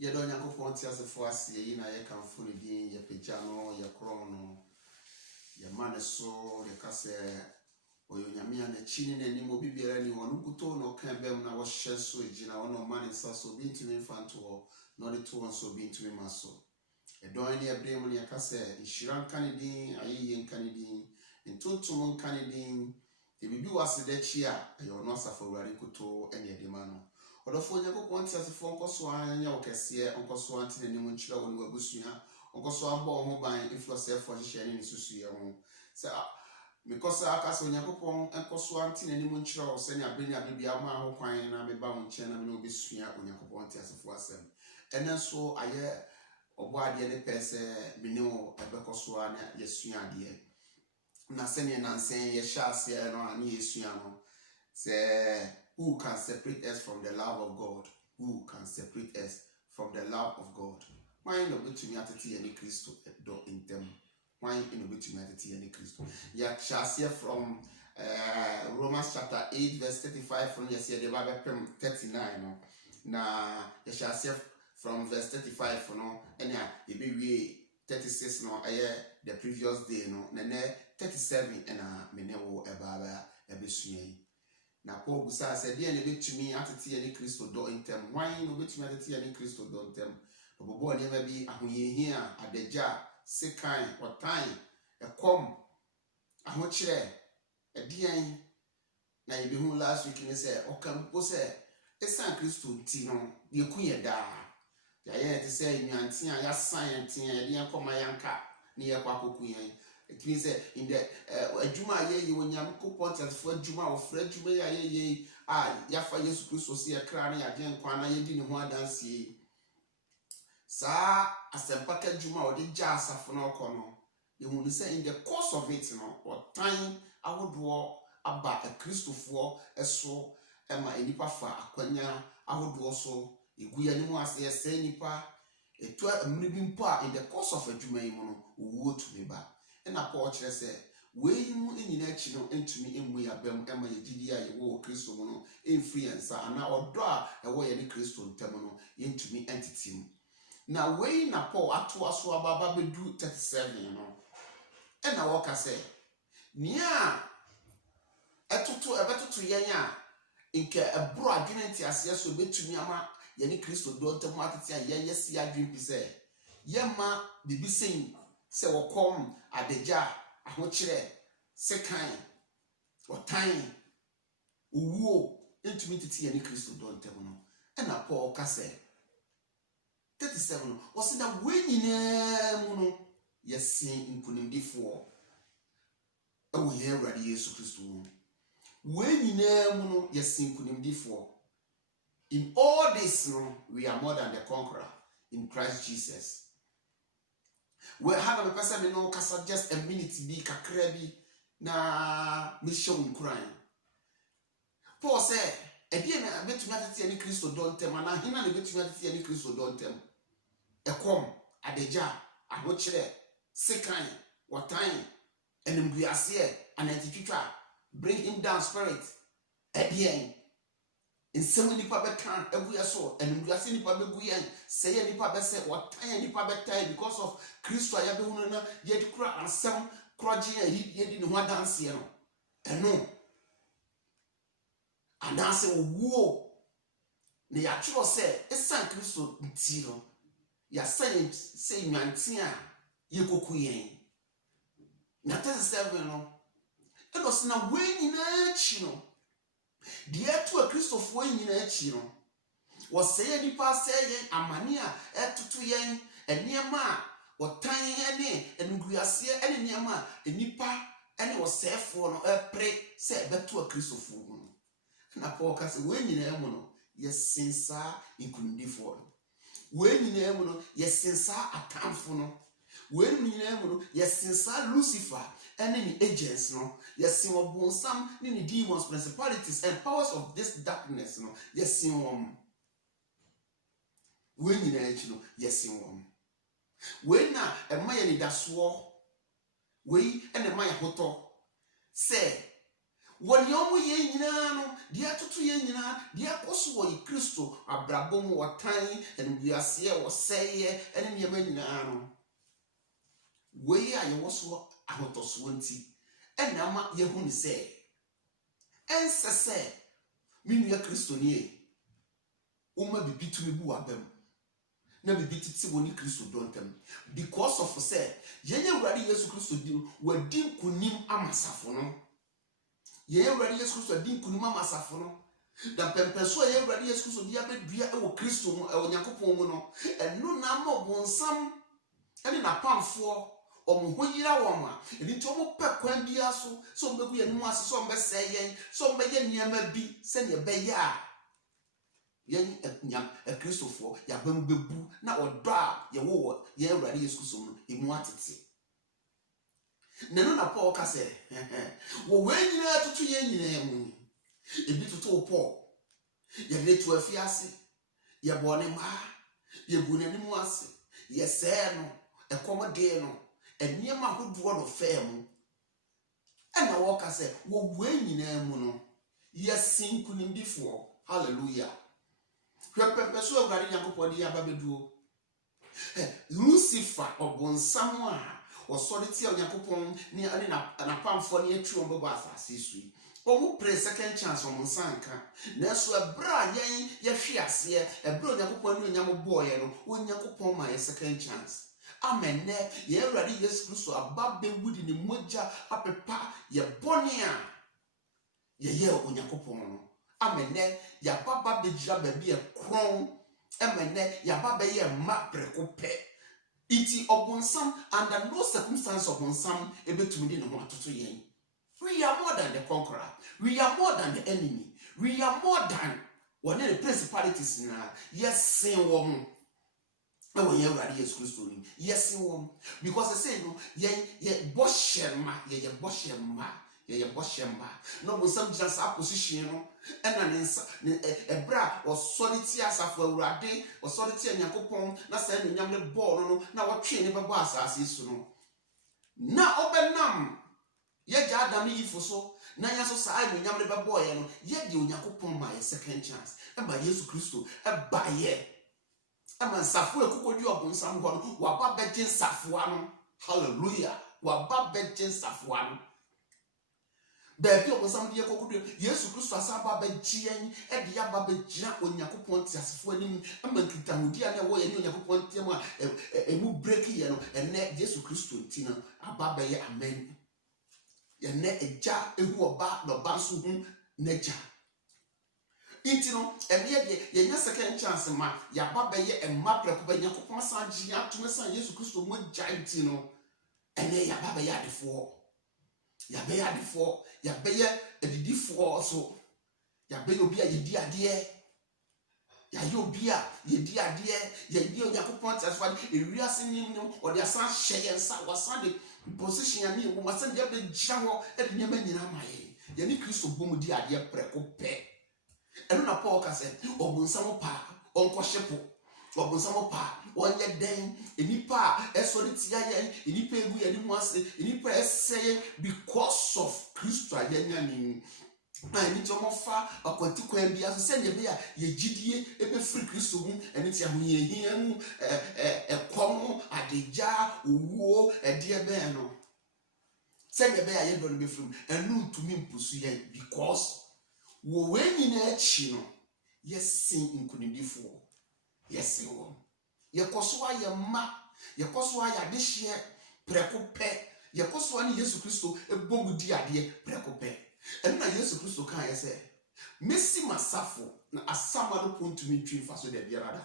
Ye don't yanko ponti as a force, ye na ye can fully din, ye pijano, ye crono, ye maneso, ye case, or your yamia and a chin and mo be anyone who could no can be when I was shed so jina or no man is so being to me infant or not the two and so being to me muscle. A doing a blame when you can say, Shiran Canadine, a yen Canadine, and Tuntumon Canadine, the baby was the chia, and you're not suffer Raricoto and your demano. Or the phone you want as a phone coswan, your cassia, Uncle Swantin and Munchla when we were bushing, Uncle Swan born home by influence for sharing in Susia. So, because I cast on Yakopon, Uncle Swantin and Munchla, send a bring a baby out my home crying, and I'm a bound chain and no be swing on Yakopon as a force. And then so I hear. Oba de ne pese mene o ebekoso ana yesua de na sene nansen ye hyase no ani yesua no say who can separate us from the love of God, who can separate us from the love of God. Why no betumi atete ani Kristo do intem, why no betumi atete ani Kristo ya hyase from Romans chapter 8 verse 35 from yes the Bible 39 no na ya hyase from verse 35 for no and yeah we 36 no the previous day no na 37 and menewo ebaba ebesua na Paul busa said dey na betumi atete ani Kristo do intem why no betumi atete ani Kristo do intem obobo ne ma bi ahoyehia adagya sekan otan ekom ahokyere edian na yebehu last week ne say okampo say esan Kristo ti no ye kuye da ya to say nyantia ya science ya koma yanka ni ya kwa kokuyan. It means in the adwuma ye wonyam kopot as for adwuma of adwuma ye ya fa Yesu Kristo se ya kra na ya gen kwa na ye di ne ho adanse sa asempa ka adwuma o de ja asafo na okono ye hu say in the course of it no or time awodo aba a Kristofo eso ema enipa fa akwanya awodo so iguya ni mu ase ese nipa eto amribi mpa in the course of adwuma yi mu no wo to me ba na Paul kire se we mu enyina achi no entumi emu ya bam ema ye gidi ya ye wo Kristo mu no influence ana odo a ewo ye ni Kristo ntam no ye ntumi entity mu na we na Paul ato aso ababa bedu 37 no na wo ka se nia ebetoto yen a nke ebro adwene ntiase so betumi ama ye ni Kristo do ntam atete yen yesi adwene pise yema bibisin se wokom adagya ahokyere sekan otan uwo entumi tete ye ni Kristo do ntam no na Paul ka se 37 no wose na wenyina mu no yesin nkunimdifo ewo ye Awurade Yesu Kristo mu wenyina mu no yesin nkunimdifo. In all this no we are more than the conqueror in Christ Jesus. We have a person me no kasa just a minute bi kakra bi na me show nkran. Paul say ebie na betumi atete ani Kristo do ntem na hina na betumi atete ani Kristo do ntem ekom adagya ahokyere sekan watan enimguase anantitwitwa bring him down spirit ebie nsem nipa bekan eguya so enimguase nipa beguya say nipa be say watan nipa betai because of Kristo ayabehunu na yedi kura ansem kroje yedi ne ho adanse no eno anase wo ne ya tworo se esan Kristo nti no ya say nwantia ye kokuyen na 37 no eno se na wenyina chi no de eto a Kristofo nyina chi no wo say nipa say yen amane a etoto yen eniema wotan ene enguase ene niema enipa ene wo sefo no epre say beto a Kristofo no na Paul ka se wenyina emu no yesinsa ikunidifo wenyina emu no yesinsa atamfo no wenyina emu no yesinsa Lucifer and any agents no yesin obonsam ni demons principalities and powers of this darkness no yesin wom wenyina echi no yesin wom we na ema ye ni daso we ene ma ye hoto say Woni omo ye nyina no de atoto ye nyina de akoso wo Kristo abrabom wotan enbuase e wo seye ene ne yema nyina no we a ye wo so ahotoso nti ena ma ye hu ni se ensese minu ya Kristo ni e uma bibi tumi bu abam na bibi titi woni Kristo dontem because of say yenye wurade Yesu Kristo din wadi kunim amasafo no yenye wurade Yesu Kristo din kunim amasafo no da pempeso yenye wurade Yesu Kristo dia bedua e wo Kristo mu e Onyankopon mu no eno na ma bonsam ene na pamfo omuhoyira woma eni nti omo pe kwan bia so mbegu ye nimu ase so mbese yen so mbeye niama bi se ne beye a yen Kristofo ya bam bebu na odo a ye wo ye Awurade Yesu Kristo no emu atete nenu na Paul ka se wo wenyina tutu ye nyina mu ebi tutu Paul ye letu afiase ye bone ma ye bu nanimu ase ye se no ekomode no eniema hodoɔ no fam ɛna wɔka sɛ wo nyinaa mu no yɛsin kunimdifoɔ hallelujah hwɛpɛpɛ so Awurade Nyankopɔn de aba beduo Lucifer ɔbonsam a ɔsɔre tia Onyankopɔn ne na pamfo ne atwi wɔn bɛbɔ asase so yi ɔmo pray second chance ɔmo nsanka na so ɛbra yɛn yɛhwe aseɛ ɛbra Onyankopɔn ne Onyam bɔɔyɛ no Onyankopɔn ma yɛ second chance amen ne ye Awurade Yesu Kristo aba bewudi ne mogya apepa ye bone a ye Onyankopɔn no amen ne ya baba begira ba bi e kron amen ne ya baba ye ma preko pe iti obonsam under no circumstance obonsam ebetumi de ne ho atoto yen we are more than the conqueror we are more than the enemy we are more than one of the principalities na yes sin wo I will hear Awurade Yesu Kristo ni yes won because I say no ye boshema ye boshema no go some just a position no and an ebra or solity asafo Awurade or solity Nyankopon na say no nyamle ball no na wotwe ne bebo asase so no na obenam ye ja adam yifo so na nya so sa no nyamle bebo ye no ye de Onyankopon ma ye second chance e ba Yesu Kristo e ba ye ama safo ekukodi obonsam ho no waba beje safo ano hallelujah waba beje safo ano da bi obonsam de ekukodi Yesu Kristo asaba beje yen e de yaba begira Onyankopon tiasefo anim ama nkitahudi a na wo ye ne Onyankopon tiam a emu break ye no ene Yesu Kristo ntina aba be ye amen ye ne eja ehu oba no ba so hu neja inti no ene ye nya second chance ma ya baba ye emma preko ba Nyankopon san ji atome san Yesu Kristo mo giant no ene ya baba ya defo ya be ye edidifo so ya be obi a yedi ade ya ye obi a yedi ade ye di Onyankopon tasfa ewiase nim no o de asan hye nsa wasan de position ya ni wo masan de be gira ho e de nyama nyina maye ye ni Kristo bomu di ade preko pe eno na Paul ka se obonsam pa onkoshepo obonsam pa onye den enipa esori tia yen enipa egu ye ni mu ase enipa eseye because of Christ ayanya ni ani to mofa akwati kwan bia so se ne be ya ye gidie ebe free Kristo hu eni tia hu ye hia hu ekom adeja owuo ede ebe no se ne be ya ye do no be free enu ntumi mpusu ye because wo wenyina achi no yesin nkunidifo yesin wo yekoso aye ma yekoso aye adehye preko pe yekoso ani Yesu Kristo ebomudi ade preko pe enna Yesu Kristo kan yese mesi masafo na asama no pontumi ntwi so de biarada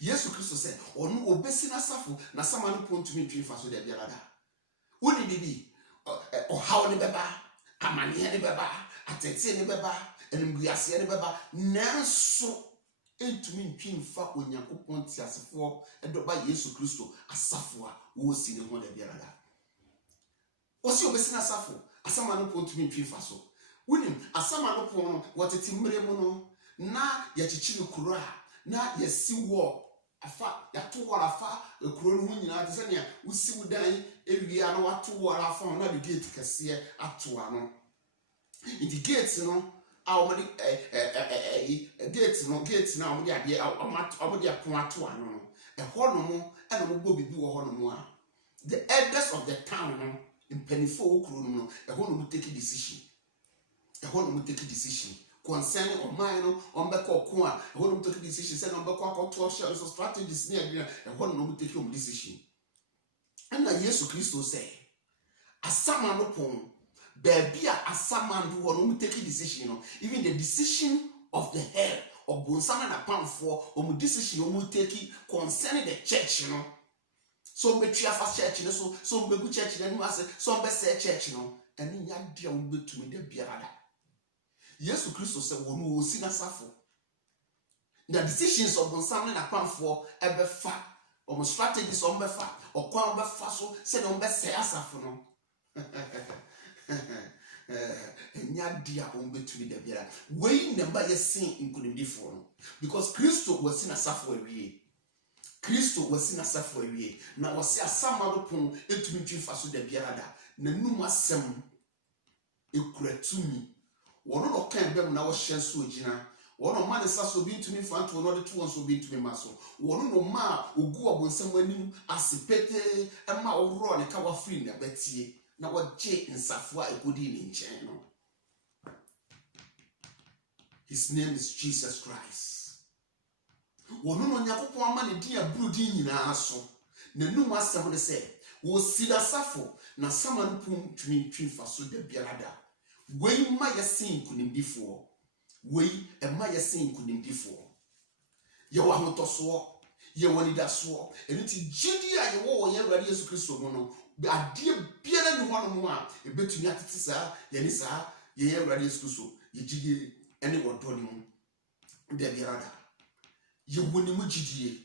Yesu Kristo se onu obesi na safo na asama no pontumi ntwi so de biarada woni bibi o hawo ne beba amane ne beba atete ne beba enimguase ne beba nanso entumi ntwimfa Onyankopon tiasefo edoba Yesu Kristo asafo a wo si ne ho da biarada osi obesi na asafo asama no pontumi ntwimfa so wonim asama no pon wotete mmere mu no na ya chichiri kuro a na yesi wo afa ya to wo afa kuro no nyina te se ne usi wudan ewia na wato wo afa na de gate kese ato ano In the gates, our gates now, the idea of the Puatuano, a honomo, and a will be honomoa. The elders of the town in Pennyfo, a home will take a decision. A home will take a decision. Concerning or mine on back or qua, a home will take a decision, send on back or 12 shells of strategies near a home will take a decision. And I yes, Christo say, a summon upon. Baby, as someone who will take a decision, even the decision of the head of Bonsama and Pound for decision will take it concerning the church, So be tree for church, so be good church, and some best church, and in your dear will be to me the bearada. Yes, to Christo said, one who will see us suffer. The decisions of Bonsama and Pound for ever fat, or strategies on befa, or quam befaso, said on best say us suffer. And ya dear on between the beer. Way number you sing including before. Because Christo was in a suffery. Christo was in a suffery. Now was a some other pong into me fasu the beerada. Nenuma sem to me. One of can be now share so gina. One of man is so being to me front to another two ones will be to me muscle. One no ma who go up with someone as a pete and ma or run a cover free in a betty. Now what J in Safwa a good evening channel. His name is Jesus Christ. One no Yakupo man dear brooding in our so. Nenuma someone say, will see the Safo, now someone pum to me tree for so the Biarada. Way my sin couldn't before. Way and my sin couldn't before. You want to swap, you wanted that swap, and it's Judia, you wore your radius Christo mono. A dear beer than one more, a bit to Yatisa, Yanisa, ye radius Cuso, ye jiggy, anyone told him. The Birada. You wouldn't mujidi,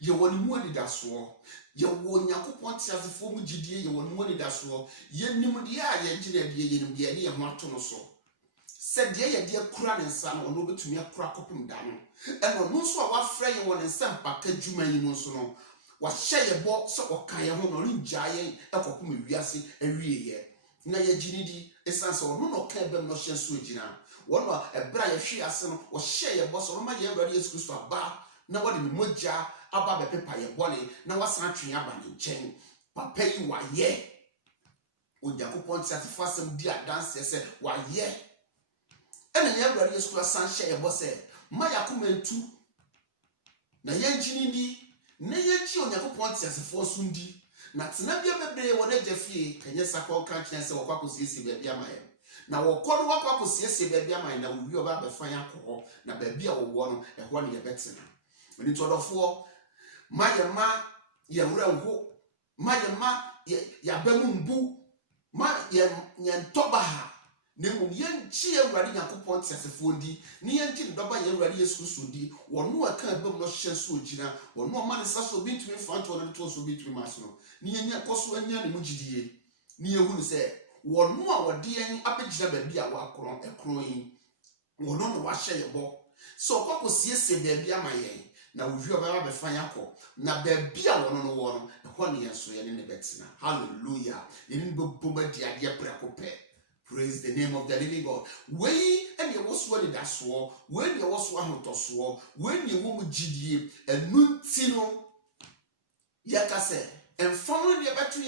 you wouldn't want that swore. You won't Yakuponti as a former GD, you won't want that swore. Ye Nimudia, ye engineer, ye idea Martin or so. Said ye dear crown and son, or over to me a crack up him down. And on no so our friend one and some packet Juma Yimosono. What share your box or Kaya home or in giant, a copy Viasi every year. Now, your Ginidi, a sense or no cabin no share switchina. One more a briar she as son or share your boss or my year radius goes to a bar. Now, what in the moja about a paper your body, now what's answering up and chain. But pay you why, yeah. Would your coupon satisfy some dear dancer said, why, yeah. And the year radius school son share your boss said, my akumen too. Now, young Ginidi. Neyeji onyakoponti asefo sundi na tenabia bebre wona jafie kanye sakọ kan kyense wakwa kosiesie baabi amaye na wokọ no wakwa kosiesie baabi amaye na owi oba befan akọ na baabi a wowo no ehọ ne yebetena oni todofo mayema ye wranho mayema ya bamu mbu ma ye ntoba Nemu yenchi Ewurade Nyankopon tiasefo ndi ni yenchi ndoba ye Ewurade Yesu Kristo ndi wonu aka bem no hye so gina wonu o man sa so bitumi front wonu to so bitumi maso no ni yenya koso anya ne mugidie ni ehunu se wonu a wode yen abegina ba bia wa akron ekron yi wonu no wa hye yebo so kokko siesie ba bia mayen na owi oba ba fan yakọ na ba bia wonu no wonu ehọ ne yeso ye ne betina hallelujah ye ne boboma dia dia prakope. Praise the name of the living God. When you was one that swore, when you was one to swore, when you woman GDA, and Nuntino Yakase, and found the battery,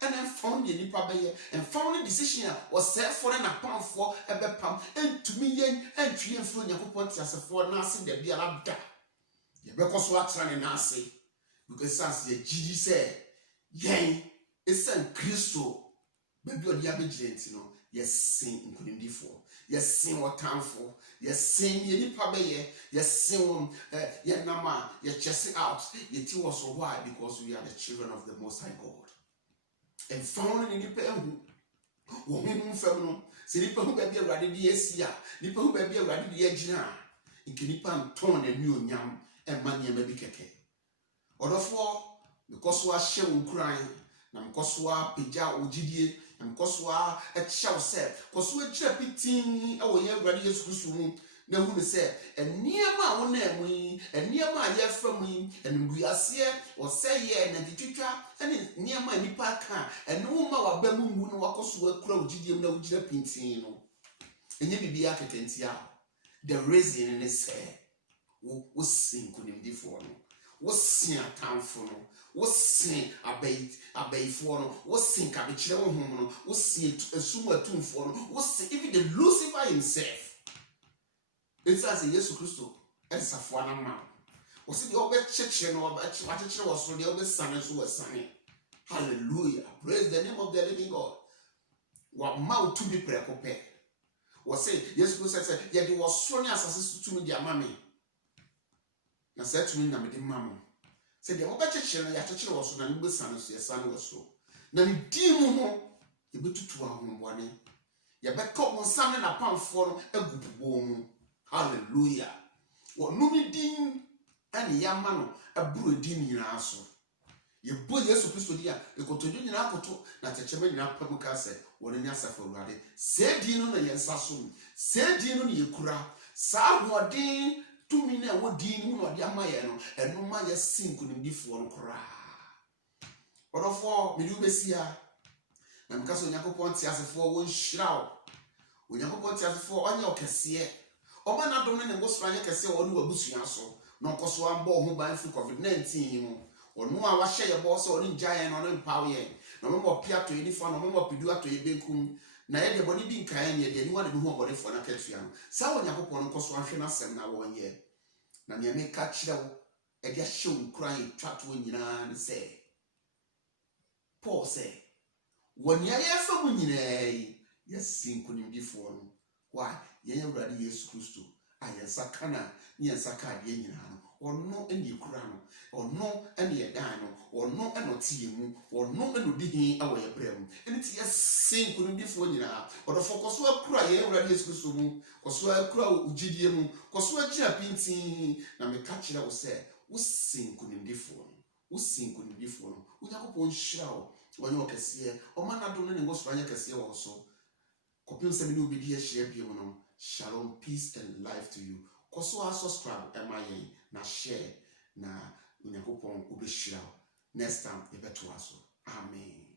and then found the Nipabaye, and found the decision was set for an pound for a bepam, and to me, and tree and flow Yakuponti as a for Nasi, the Bialabda. The Becos Watson and Nasi, because as the GD said, Yay, it's San Christo, baby on the Abidjan, yes, sing including before. Yes, sing what time for. Yes, sing ye pabe. Yes, sing ye nama. Yes, chasing out. Ye tell us why? Because we are the children of the Most High God. And found in the pen who feminine. See the pen baby ready the year. The pen baby ready the edgina. In Kinipan tone and new yam and money baby keke. Or therefore, because we are showing crying. Namkoswa pija ojidie namkoswa echa se koswa kira pitin awoye Awurade Yesu Kristo na hu ne se eniema wo na emu eniema ye framu enguase oseye na ditwitwa ene niema nipa ka ene wo ma wabamu mu no wakoswa kura ojidie na wojira pitin no enye bibia kekentia the reason is say wo sin kunimdifo no wo sin atamfo no wo sin abayifo no wo sin kabechire wo hom no wo sin esum atumfo no wo sin even the Lucifer himself. It says Jesus Christo esafo na ma wo se de obechechire no obechechire wo so de obesane so wasane. Hallelujah, praise the name of the living God. Wa ma to be prekope wo se Jesus Christo say ye de wo so ne asase to me dia mame na say to me na me de mamo say de obechechire no ya chechire wo so na nebesane so yesane wo so na ne di mu ho ye betutu ahombone ye beka mo nsam na pamfo no agububo mu. Hallelujah, wo numi din ani yama no aburo din nyina so ye bo Yesu Kristo dia ekotoju nyina akoto na checheme nyina pamuka se wo ne asafa urade se din no na yensa so se din no ne yekura sa hodin tumi na wo din mu no de amaye no eno ma ye sinku nimdifo no kura orofo me du besia na mkaso nyakopon ti asefo wo nhirawo Onyankopon ti asefo onye okese Oma na dom ne ngosranye kese wo ne wabusua so no nkoso ambo ho ban fi COVID-19 mu onu a wa hye ye bo so oni njaye no ne mpawo ye no mo pia to eni fa no mo pidu ato ye benkum na ye de boni bi nkan ye de ni wa de hu obode fo na katua no sa Onyankopon nkoso ahwe na asem na wo ye na ne me ka kire wo e de hye nkran twato nyina ne se Paul say woni ya fa mu nyina yesin kunimdifo no why yen awurade Yesu Kristo ayensa kana ne yensa ka de nyina no ono eni kura no ono eni edan no ono enotie mu ono enodi hin awo ye brem eni ti yesin kunimdifo nyina odofo koso akura yen awurade Yesu Kristo mu koso akura ugidie mu koso agia pintin na me ka kire wo se wo sin kunimdifo no Onyankopon hyira wo wonye okese o mana do ne ngoso anya kese wo so kopim se me obi die share bi no. Shalom, peace and life to you. Koso subscribe emaye na share na Onyankopon obeshira. Next time e beto aso. Amen.